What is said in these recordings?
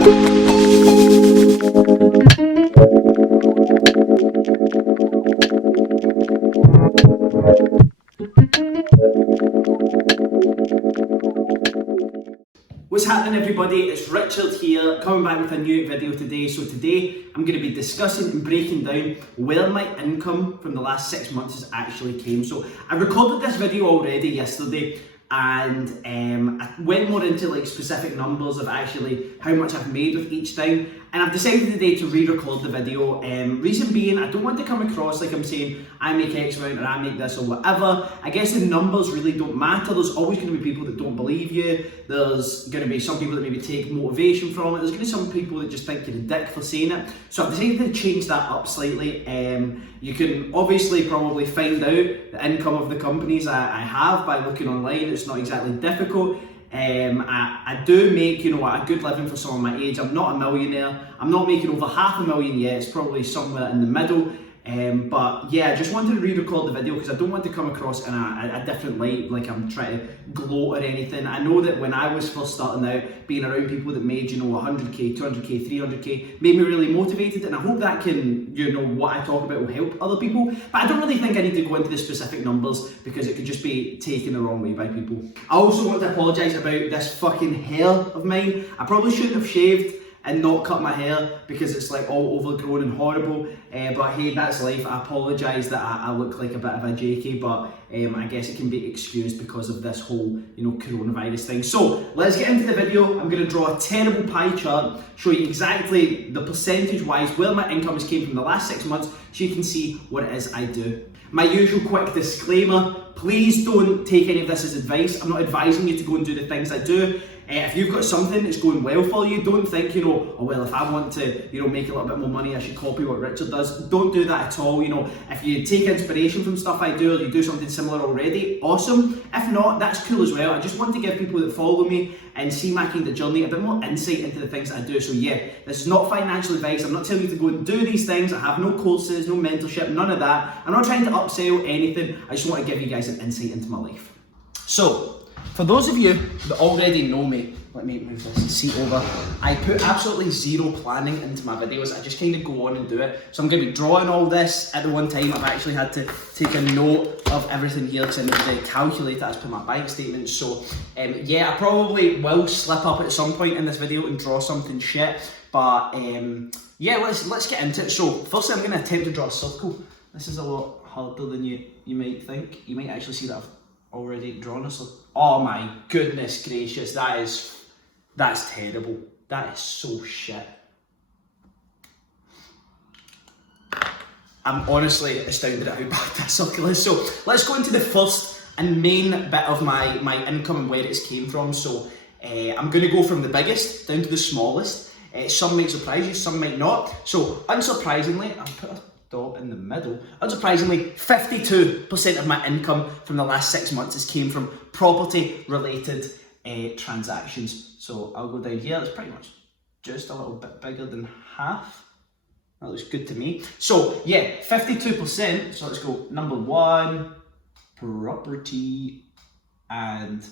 What's happening, everybody? It's Richard here, coming back with a new video today. So today I'm going to be discussing and breaking down where my income from the last 6 months has actually came. So I recorded this video already yesterday, and I went more into like specific numbers of actually how much I've made with each thing, and I've decided today to re-record the video. Reason being, I don't want to come across like I'm saying I make X amount or I make this or whatever. I guess the numbers really don't matter. There's always going to be people that don't believe you. There's going to be some people that maybe take motivation from it. There's going to be some people that just think you're a dick for saying it. So I've decided to change that up slightly. You can obviously probably find out the income of the companies I have by looking online. It's not exactly difficult. I do make, you know, a good living for someone my age. I'm not a millionaire. I'm not making over $500,000 yet. It's probably somewhere in the middle. But yeah, I just wanted to re-record the video because I don't want to come across in a different light, like I'm trying to gloat or anything. I know that when I was first starting out, being around people that made, you know, 100k, 200k, 300k, made me really motivated, and I hope that can, you know, what I talk about will help other people. But I don't really think I need to go into the specific numbers because it could just be taken the wrong way by people. I also want to apologise about this fucking hair of mine. I probably shouldn't have shaved and not cut my hair because it's like all overgrown and horrible, but hey, that's life. I apologise that I look like a bit of a JK, but I guess it can be excused because of this whole, you know, coronavirus thing. So let's get into the video. I'm going to draw a terrible pie chart, show you exactly the percentage wise where my income has came from the last 6 months, so you can see what it is I do. My usual quick disclaimer, please don't take any of this as advice. I'm not advising you to go and do the things I do. If you've got something that's going well for you, don't think, you know, oh well, if I want to, you know, make a little bit more money, I should copy what Richard does. Don't do that at all. You know, if you take inspiration from stuff I do or you do something similar already, awesome. If not, that's cool as well. I just want to give people that follow me and see my kind of journey a bit more insight into the things I do. So yeah, this is not financial advice. I'm not telling you to go and do these things. I have no courses, no mentorship, none of that. I'm not trying to upsell anything. I just want to give you guys an insight into my life. So, for those of you that already know me, let me move this seat over. I put absolutely zero planning into my videos. I just kind of go on and do it. So I'm going to be drawing all this at the one time. I've actually had to take a note of everything here because I need to calculate it as per my bank statement. So yeah, I probably will slip up at some point in this video and draw something shit. But yeah, let's get into it. So firstly, I'm going to attempt to draw a circle. This is a lot harder than you might think. You might actually see that I've already drawn a circle. Oh my goodness gracious, that's terrible. That is so shit. I'm honestly astounded at how bad that circle is. So let's go into the first and main bit of my income and where it's came from. So I'm going to go from the biggest down to the smallest. Some might surprise you, some might not. So unsurprisingly, I'll put a dot in the middle. Unsurprisingly, 52% of my income from the last 6 months has came from property related transactions. So I'll go down here. It's pretty much just a little bit bigger than half. That looks good to me. So yeah, 52%. So let's go number one, property, and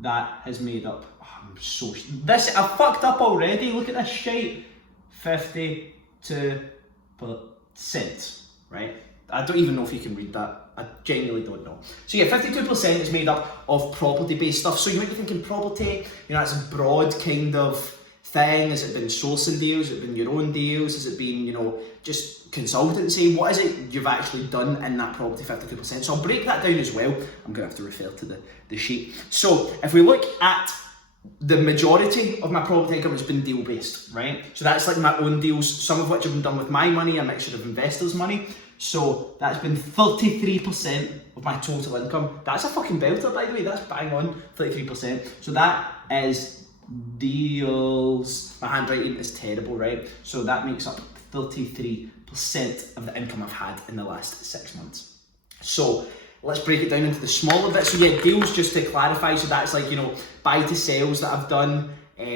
that has made up. Oh, I'm so this. I fucked up already. Look at this shit. 52%. Right? I don't even know if you can read that. I genuinely don't know. So yeah, 52% is made up of property-based stuff. So you might be thinking property, you know, that's a broad kind of thing. Has it been sourcing deals? Has it been your own deals? Has it been, you know, just consultancy? What is it you've actually done in that property 52%? So I'll break that down as well. I'm going to have to refer to the sheet. So if we look at the majority of my property income has been deal based, right? So that's like my own deals, some of which have been done with my money, a mixture of investors' money. So that's been 33% of my total income. That's a fucking belter, by the way. That's bang on, 33%. So that is deals. My handwriting is terrible, right? So that makes up 33% of the income I've had in the last 6 months. So let's break it down into the smaller bits. So yeah, deals, just to clarify, so that's like, you know, buy to sales that I've done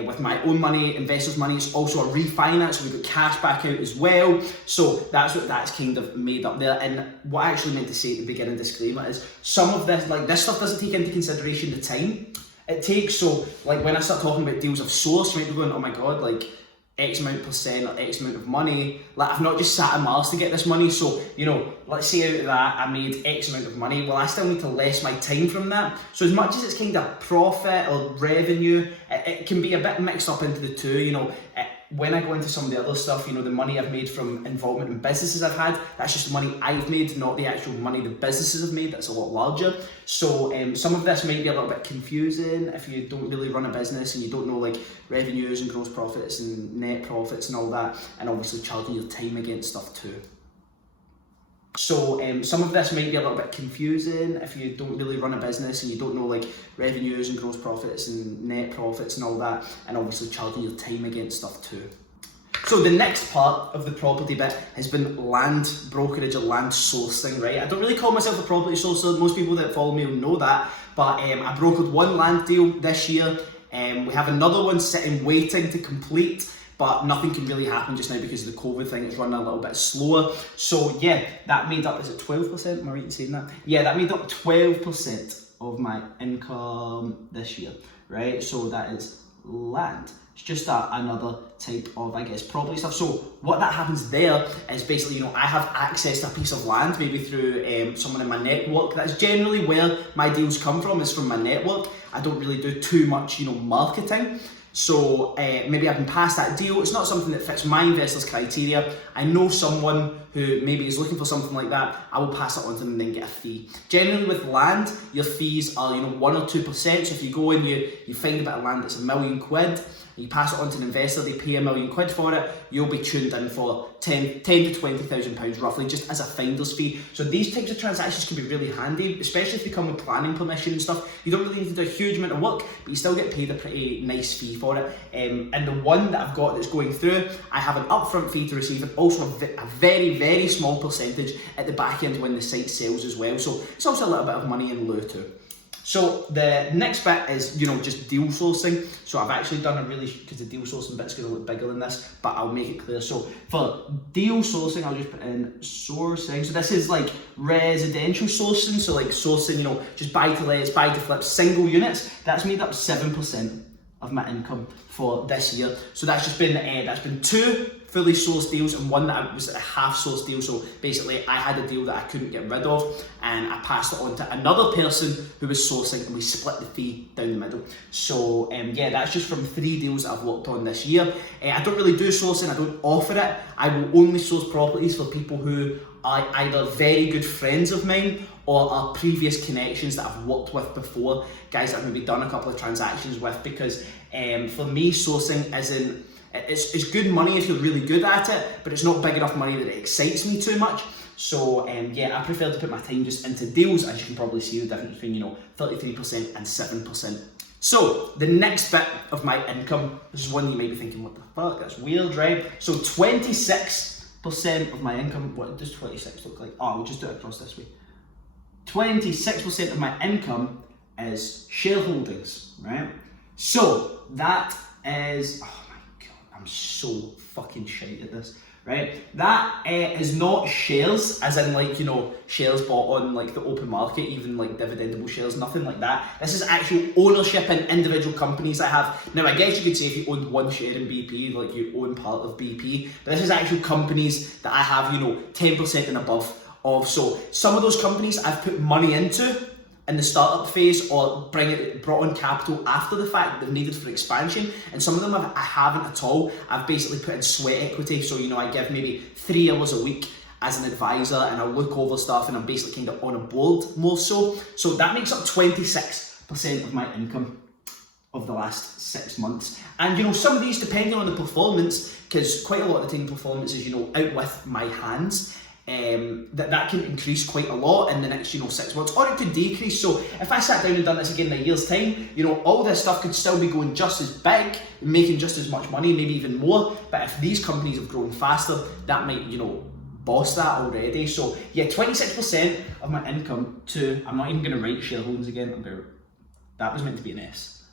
with my own money, investors' money. It's also a refinance, so we've got cash back out as well. So that's what that's kind of made up there. And what I actually meant to say at the beginning disclaimer is some of this, like this stuff doesn't take into consideration the time it takes. So like when I start talking about deals of source, you might be going, oh my god, like X amount percent or X amount of money. Like, I've not just sat on Mars to get this money. So, you know, let's say out of that I made X amount of money. Well, I still need to less my time from that. So as much as it's kind of profit or revenue, it can be a bit mixed up into the two. You know, when I go into some of the other stuff, you know, the money I've made from involvement in businesses I've had, that's just the money I've made, not the actual money the businesses have made. That's a lot larger. So some of this might be a little bit confusing if you don't really run a business and you don't know like revenues and gross profits and net profits and all that, and obviously charging your time against stuff too. So some of this might be a little bit confusing if you don't really run a business and you don't know like revenues and gross profits and net profits and all that, and obviously charging your time against stuff too. So the next part of the property bit has been land brokerage or land sourcing, right? I don't really call myself a property sourcer. Most people that follow me will know that, but I brokered one land deal this year. We have another one sitting waiting to complete, but nothing can really happen just now because of the COVID thing. It's running a little bit slower. So yeah, that made up, is it 12%? Am I right in saying that? Yeah, that made up 12% of my income this year, right? So that is land. It's just another type of, I guess, property stuff. So what that happens there is basically, you know, I have access to a piece of land, maybe through someone in my network. That's generally where my deals come from, is from my network. I don't really do too much, you know, marketing. So maybe I've been passed that deal. It's not something that fits my investors' criteria. I know someone who maybe is looking for something like that. I will pass it on to them and then get a fee. Generally with land, your fees are, you know, 1 or 2%. So if you go and you find a bit of land that's £1 million, you pass it on to an investor, they pay £1 million for it, you'll be tuned in for 10 to £20,000 roughly, just as a finder's fee. So these types of transactions can be really handy, especially if they come with planning permission and stuff. You don't really need to do a huge amount of work, but you still get paid a pretty nice fee for it. And the one that I've got that's going through, I have an upfront fee to receive and also a very, very small percentage at the back end when the site sells as well. So it's also a little bit of money in lieu too. So the next bit is, you know, just deal sourcing. So I've actually done a really, because the deal sourcing bit's going to look bigger than this, but I'll make it clear. So for deal sourcing, I'll just put in sourcing. So this is like residential sourcing. So like sourcing, you know, just buy to lets, buy to flips, single units. That's made up 7% of my income for this year. So that's been 2 fully sourced deals and one that was a half sourced deal. So basically I had a deal that I couldn't get rid of and I passed it on to another person who was sourcing and we split the fee down the middle. So yeah, that's just from 3 deals that I've worked on this year. I don't really do sourcing, I don't offer it. I will only source properties for people who are either very good friends of mine or are previous connections that I've worked with before, guys that I've maybe done a couple of transactions with, because for me, sourcing isn't, it's good money if you're really good at it, but it's not big enough money that it excites me too much. So yeah, I prefer to put my time just into deals, as you can probably see the difference between, you know, 33% and 7%. So the next bit of my income, this is one you might be thinking, what the fuck, that's weird, right? So 26% of my income, what does 26 look like? Oh, we'll just do it across this way. 26% of my income is shareholdings, right? So that is, oh my God, I'm so fucking shite at this, right? That is not shares, as in like, you know, shares bought on like the open market, even like dividendable shares, nothing like that. This is actual ownership in individual companies I have. Now, I guess you could say if you owned 1 share in BP, like you own part of BP, but this is actual companies that I have, you know, 10% and above of. So some of those companies I've put money into in the startup phase or brought on capital after the fact that they've needed for expansion, and some of them I haven't at all. I've basically put in sweat equity, so you know, I give maybe 3 hours a week as an advisor and I look over stuff and I'm basically kind of on a board more so. So that makes up 26% of my income of the last 6 months. And you know, some of these, depending on the performance, because quite a lot of the time performance is, you know, out with my hands, that can increase quite a lot in the next, you know, 6 months, or it could decrease. So if I sat down and done this again in a year's time, you know, all this stuff could still be going just as big, making just as much money, maybe even more. But if these companies have grown faster, that might, you know, boss that already. So yeah, 26% of my income to, I'm not even going to write shareholdings again, I'm going to, that was meant to be an S.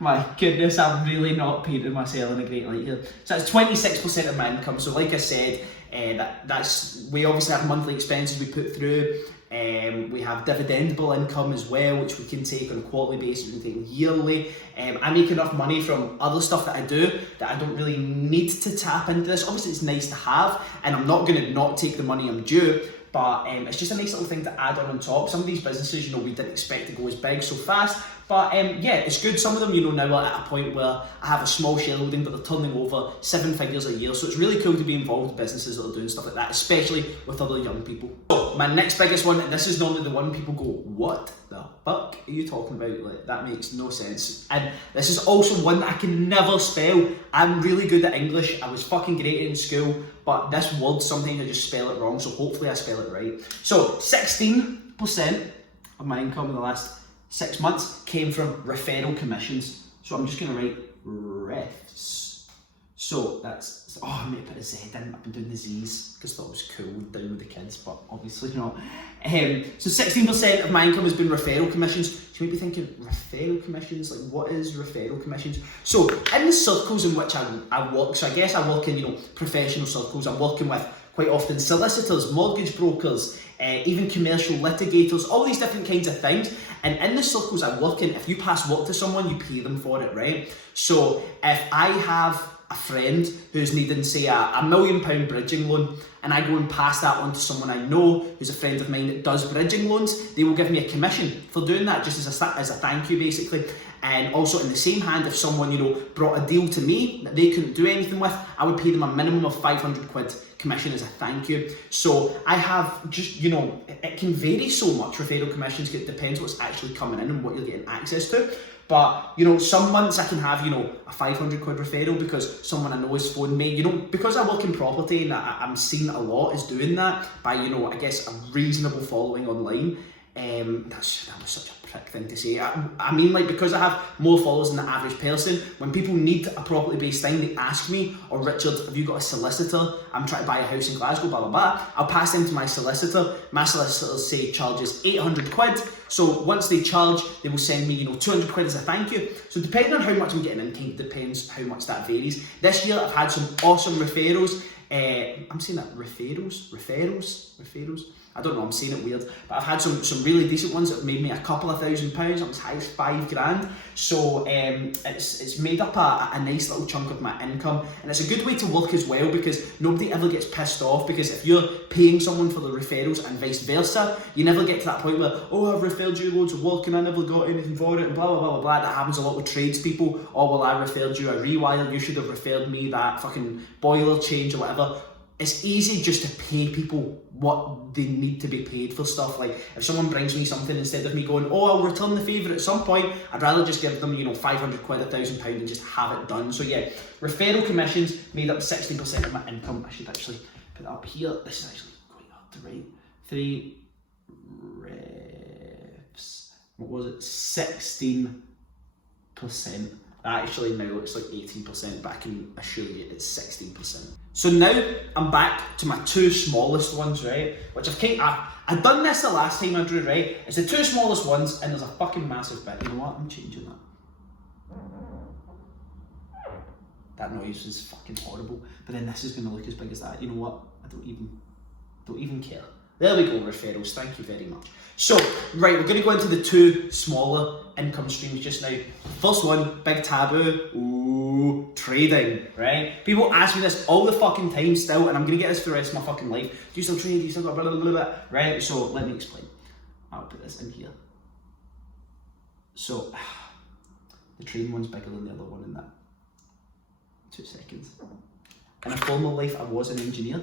My goodness, I'm really not painting myself in a great light here. So that's 26% of my income. So like I said, that's, we obviously have monthly expenses we put through. We have dividendable income as well, which we can take on a quarterly basis, we can take yearly. I make enough money from other stuff that I do that I don't really need to tap into this. Obviously it's nice to have, and I'm not going to not take the money I'm due, but it's just a nice little thing to add on top. Some of these businesses, you know, we didn't expect to go as big so fast, but yeah, it's good. Some of them, you know, now are at a point where I have a small shareholding, but they're turning over 7 figures a year. So it's really cool to be involved with businesses that are doing stuff like that, especially with other young people. So my next biggest one, and this is normally the one people go, what the fuck are you talking about? Like, that makes no sense. And this is also one that I can never spell. I'm really good at English. I was fucking great in school, but this word, sometimes I just spell it wrong. So hopefully I spell it right. So 16% of my income in the last 6 months came from referral commissions. So I'm just going to write refs. So that's, oh, I may put a Z in. I've been doing the Z's because I thought it was cool down with the kids, but obviously not. So 16% of my income has been referral commissions. So you might be thinking, referral commissions? Like, what is referral commissions? So in the circles in which I work, so I guess I work in, you know, professional circles. I'm working with quite often solicitors, mortgage brokers, even commercial litigators, all these different kinds of things. And in the circles I work in, if you pass work to someone, you pay them for it, right? So if I have a friend who's needing, say, a £1 million bridging loan, and I go and pass that on to someone I know who's a friend of mine that does bridging loans, they will give me a commission for doing that, just as a thank you, basically. And also in the same hand, if someone, you know, brought a deal to me that they couldn't do anything with, I would pay them a minimum of 500 quid commission as a thank you. So I have just, you know, it can vary so much, referral commissions, it depends what's actually coming in and what you're getting access to. But, you know, some months I can have, you know, a 500 quid referral because someone I know has phoned me, you know, because I work in property and I'm seen a lot as doing that by, you know, I guess a reasonable following online. That was such a prick thing to say. I mean, like, because I have more followers than the average person, when people need a property based thing, they ask me, or Richard, have you got a solicitor? I'm trying to buy a house in Glasgow, blah, blah, blah. I'll pass them to my solicitor. My solicitor, say, charges 800 quid. So once they charge, they will send me, you know, 200 quid as a thank you. So depending on how much I'm getting in, depends how much that varies. This year, I've had some awesome referrals. I'm saying that referrals. I don't know, I'm saying it weird, but I've had some really decent ones that have made me a couple of £1,000, up as high as £5,000. So it's made up a nice little chunk of my income, and it's a good way to work as well because nobody ever gets pissed off, because if you're paying someone for the referrals and vice versa, you never get to that point where, oh, I've referred you loads of work and I never got anything for it, and blah, blah, blah, blah, blah. That happens a lot with tradespeople. Oh, well, I referred you a rewire, you should have referred me that fucking boiler change or whatever. It's easy just to pay people what they need to be paid for stuff. Like, if someone brings me something, instead of me going, oh, I'll return the favour at some point, I'd rather just give them, you know, 500 quid, £1,000 and just have it done. So yeah, referral commissions made up 60% of my income. I should actually put that up here. This is actually quite hard to write. 3 refs. What was it? 16%. Actually now looks like 18%, but I can assure you it's 16%. So now I'm back to my 2 smallest ones, right? Which I've done this the last time I drew, right? It's the 2 smallest ones, and there's a fucking massive bit. You know what? I'm changing that. That noise is fucking horrible. But then this is gonna look as big as that. You know what? I don't even care. There we go, referrals, thank you very much. So, right, we're going to go into the 2 smaller income streams just now. First one, big taboo, ooh, trading, right? People ask me this all the fucking time still, and I'm going to get this for the rest of my fucking life. Do you still trade? Do you still got blah, blah, blah, blah, right? So, let me explain. I'll put this in here. So, the trading one's bigger than the other one in that. 2 seconds. In a former life, I was an engineer.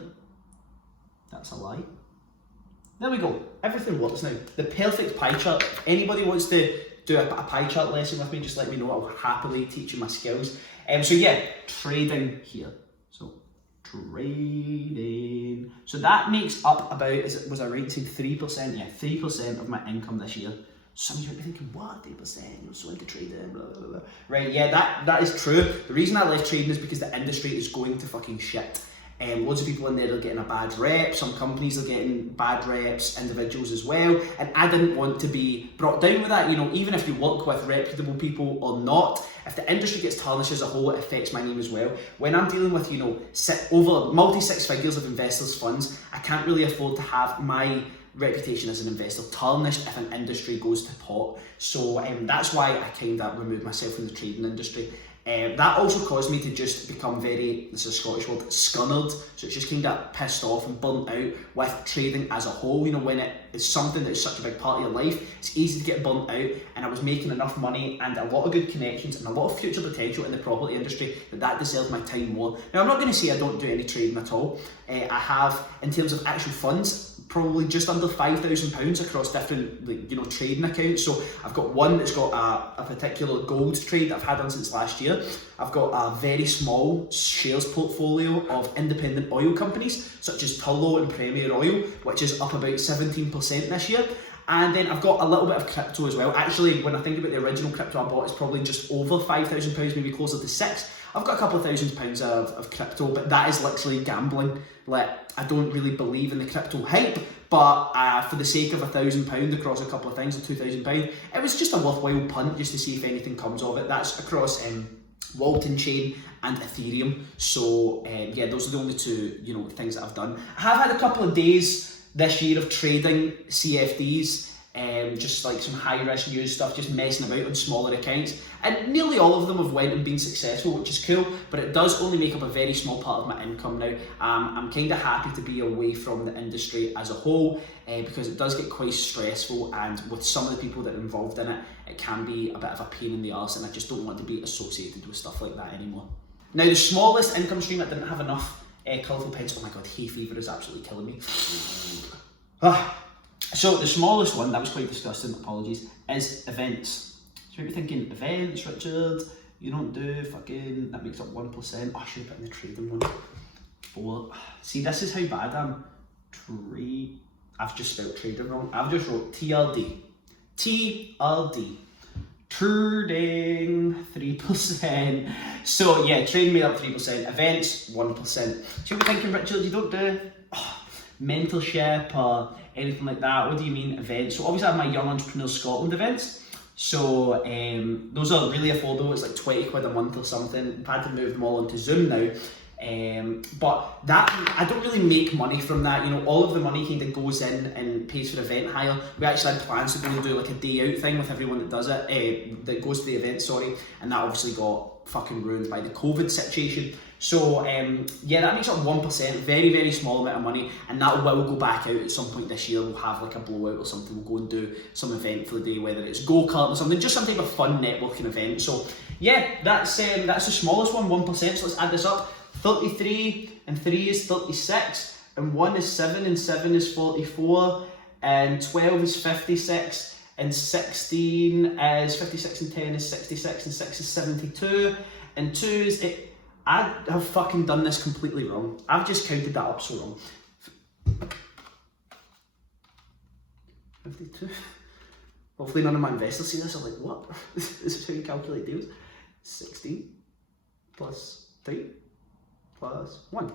That's a lie. There we go, everything works now. The perfect pie chart. If anybody wants to do a pie chart lesson with me, just let me know, I'll happily teach you my skills. So yeah, trading here. So, trading. So that makes up about, was I right to 3%? Yeah, 3% of my income this year. Some of you might be thinking, what, 3%? You're so into trading, blah, blah, blah. Right, yeah, that is true. The reason I left trading is because the industry is going to fucking shit. Loads of people in there are getting a bad rep, some companies are getting bad reps, individuals as well, and I didn't want to be brought down with that. You know, even if you work with reputable people or not, if the industry gets tarnished as a whole, it affects my name as well. When I'm dealing with, you know, over multi-6 figures of investors' funds, I can't really afford to have my reputation as an investor tarnished if an industry goes to pot. So that's why I kind of removed myself from the trading industry. That also caused me to just become very, this is a Scottish word, scunnered. So it's just kind of pissed off and burnt out with trading as a whole. You know, when it is something that is such a big part of your life, it's easy to get burnt out. And I was making enough money and a lot of good connections and a lot of future potential in the property industry that deserved my time more. Now, I'm not going to say I don't do any trading at all. I have, in terms of actual funds, probably just under £5,000 across different, like, you know, trading accounts. So I've got one that's got a particular gold trade that I've had on since last year. I've got a very small shares portfolio of independent oil companies such as Tullow and Premier Oil, which is up about 17% this year. And then I've got a little bit of crypto as well. Actually, when I think about the original crypto I bought, it's probably just over £5,000, maybe closer to £6,000. I've got a couple of £1,000s of crypto, but that is literally gambling. Like, I don't really believe in the crypto hype, but for the sake of £1,000 across a couple of things, or £2,000, it was just a worthwhile punt just to see if anything comes of it. That's across Walton Chain and Ethereum. So yeah, those are the only two, you know, things that I've done. I have had a couple of days this year of trading CFDs. Just like some high risk news stuff, just messing about on smaller accounts, and nearly all of them have went and been successful, which is cool, but it does only make up a very small part of my income now. I'm kind of happy to be away from the industry as a whole, because it does get quite stressful, and with some of the people that are involved in it, it can be a bit of a pain in the arse, and I just don't want to be associated with stuff like that anymore. Now, the smallest income stream that didn't have enough colourful pens, oh my god, hay fever is absolutely killing me. So the smallest one, that was quite disgusting, apologies, is events. So you might be thinking, events, Richard, you don't do fucking, that makes up 1%. Oh, I should have put in the trading one. 4. See, this is how bad I'm. I've just spelled trading wrong. I've just wrote TRD. TRD. Trading 3%. So yeah, trading made up 3%, events 1%. So you'll be thinking, Richard, you don't do mentorship or anything like that. What do you mean events? So obviously I have my Young Entrepreneurs Scotland events. So those are really affordable. It's like 20 quid a month or something. I've had to move them all onto Zoom now. But that, I don't really make money from that. You know, all of the money kind of goes in and pays for event hire. We actually had plans to go and do like a day out thing with everyone that does it, that goes to the event, sorry, and that obviously got fucking ruined by the COVID situation. So yeah, that makes up 1%, very, very small amount of money, and that will go back out at some point this year. We'll have like a blowout or something. We'll go and do some event for the day, whether it's go-kart or something, just some type of fun networking event. So yeah, that's the smallest one, 1%. So let's add this up. 33 and 3 is 36, and 1 is 7 and 7 is 44, and 12 is 56, and 16 is 56, and 10 is 66, and 6 is 72, and 2 is 8. I have fucking done this completely wrong. I've just counted that up so wrong. 52. Hopefully none of my investors see this. I'm like, what? This is how you calculate deals. 16 plus 3 plus 1.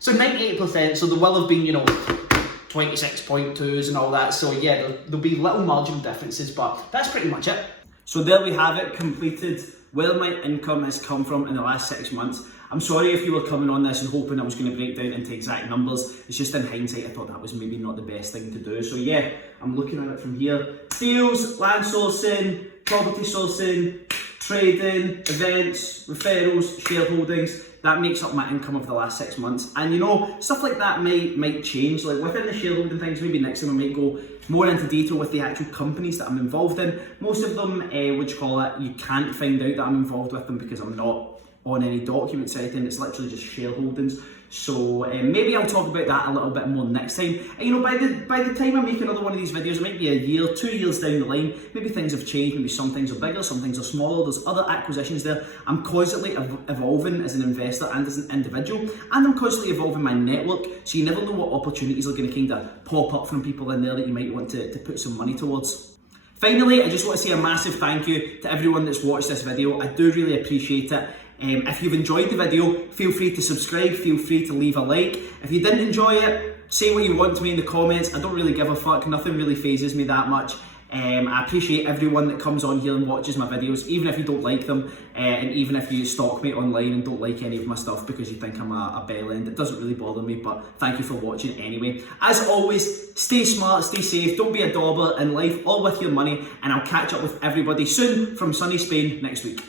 So 98%. So there will have been, you know, 26.2s and all that. So yeah, there'll be little marginal differences, but that's pretty much it. So there we have it, completed where my income has come from in the last 6 months. I'm sorry if you were coming on this and hoping I was going to break down into exact numbers. It's just in hindsight, I thought that was maybe not the best thing to do. So yeah, I'm looking at it from here. Deals, land sourcing, property sourcing, trading, events, referrals, shareholdings. That makes up my income of the last 6 months. And you know, stuff like that might change. Like within the shareholding things, maybe next time I might go more into detail with the actual companies that I'm involved in. Most of them, what you call it, you can't find out that I'm involved with them because I'm not on any documents or anything. It's literally just shareholdings. So maybe I'll talk about that a little bit more next time. And you know, by the time I make another one of these videos, it might be a year, 2 years down the line. Maybe things have changed. Maybe some things are bigger, some things are smaller. There's other acquisitions there. I'm constantly evolving as an investor and as an individual, and I'm constantly evolving my network. So you never know what opportunities are going to kind of pop up from people in there that you might want to put some money towards. Finally, I just want to say a massive thank you to everyone that's watched this video. I do really appreciate it. If you've enjoyed the video, feel free to subscribe, feel free to leave a like. If you didn't enjoy it, say what you want to me in the comments. I don't really give a fuck, nothing really phases me that much. I appreciate everyone that comes on here and watches my videos, even if you don't like them, and even if you stalk me online and don't like any of my stuff because you think I'm a bell end. It doesn't really bother me, but thank you for watching anyway. As always, stay smart, stay safe, don't be a dauber in life or with your money, and I'll catch up with everybody soon from sunny Spain next week.